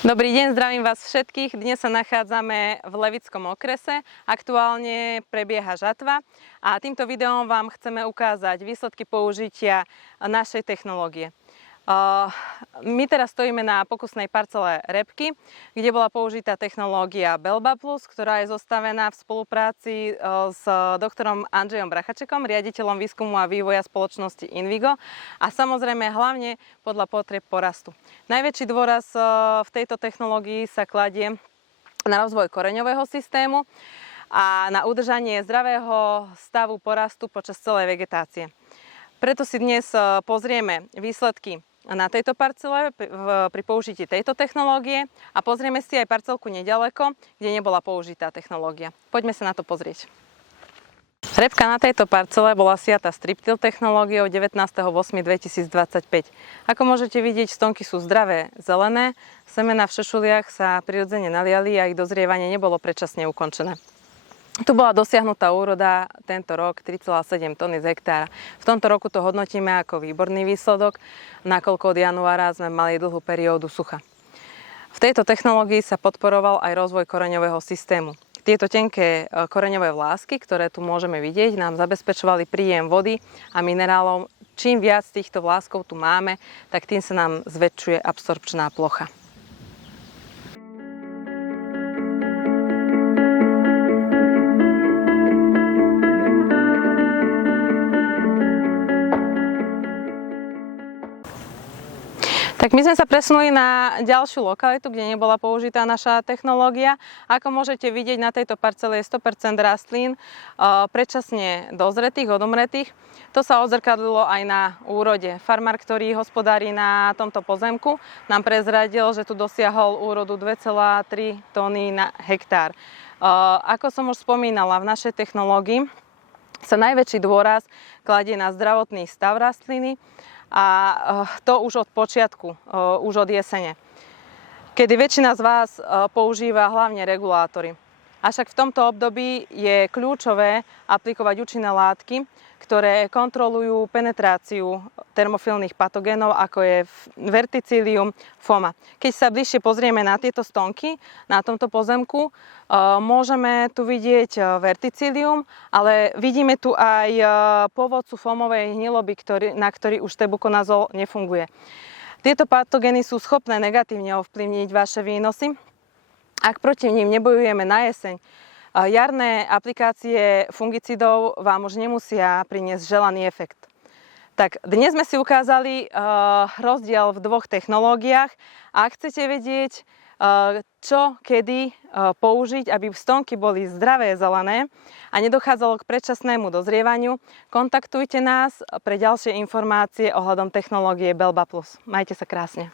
Dobrý deň, zdravím vás všetkých. Dnes sa nachádzame v Levickom okrese. Aktuálne prebieha žatva a týmto videom vám chceme ukázať výsledky použitia našej technológie. My teraz stojíme na pokusnej parcele repky, kde bola použitá technológia Belba Plus, ktorá je zostavená v spolupráci s doktorom Andrejom Brachačekom, riaditeľom výskumu a vývoja spoločnosti Invigo a samozrejme hlavne podľa potrieb porastu. Najväčší dôraz v tejto technológii sa kladie na rozvoj koreňového systému a na udržanie zdravého stavu porastu počas celej vegetácie. Preto si dnes pozrieme výsledky na tejto parcele pri použití tejto technológie a pozrieme si aj parcelku nedaleko, kde nebola použitá technológia. Poďme sa na to pozrieť. Repka na tejto parcele bola siata Strip-Till technológiou 19.8.2025. Ako môžete vidieť, stonky sú zdravé, zelené, semená v šešuliach sa prirodzene naliali a ich dozrievanie nebolo predčasne ukončené. Tu bola dosiahnutá úroda tento rok 3,7 tony z hektára. V tomto roku to hodnotíme ako výborný výsledok, nakoľko od januára sme mali dlhú periódu sucha. V tejto technológii sa podporoval aj rozvoj koreňového systému. Tieto tenké koreňové vlásky, ktoré tu môžeme vidieť, nám zabezpečovali príjem vody a minerálov. Čím viac týchto vláskov tu máme, tak tým sa nám zväčšuje absorpčná plocha. Tak my sme sa presunuli na ďalšiu lokalitu, kde nebola použitá naša technológia. Ako môžete vidieť, na tejto parcele je 100% rastlín predčasne dozretých, odomretých. To sa odzrkadlilo aj na úrode. Farmár, ktorý hospodári na tomto pozemku, nám prezradil, že tu dosiahol úrodu 2,3 tony na hektár. Ako som už spomínala, v našej technológii sa najväčší dôraz kladie na zdravotný stav rastliny, a to už od počiatku, už od jesene, kedy väčšina z vás používa hlavne regulátory. Avšak v tomto období je kľúčové aplikovať účinné látky, ktoré kontrolujú penetráciu termofilných patogénov, ako je verticillium foma. Keď sa bližšie pozrieme na tieto stonky, na tomto pozemku, môžeme tu vidieť verticillium, ale vidíme tu aj pôvodcu fomovej hniloby, na ktorý už tebukonazol nefunguje. Tieto patogény sú schopné negatívne ovplyvniť vaše výnosy, ak proti nim nebojujeme na jeseň. Jarné aplikácie fungicidov vám už nemusia priniesť želaný efekt. Tak dnes sme si ukázali rozdiel v dvoch technológiách. Ak chcete vedieť, čo kedy použiť, aby stonky boli zdravé, zelené a nedochádzalo k predčasnému dozrievaniu, kontaktujte nás pre ďalšie informácie ohľadom technológie Belba Plus. Majte sa krásne.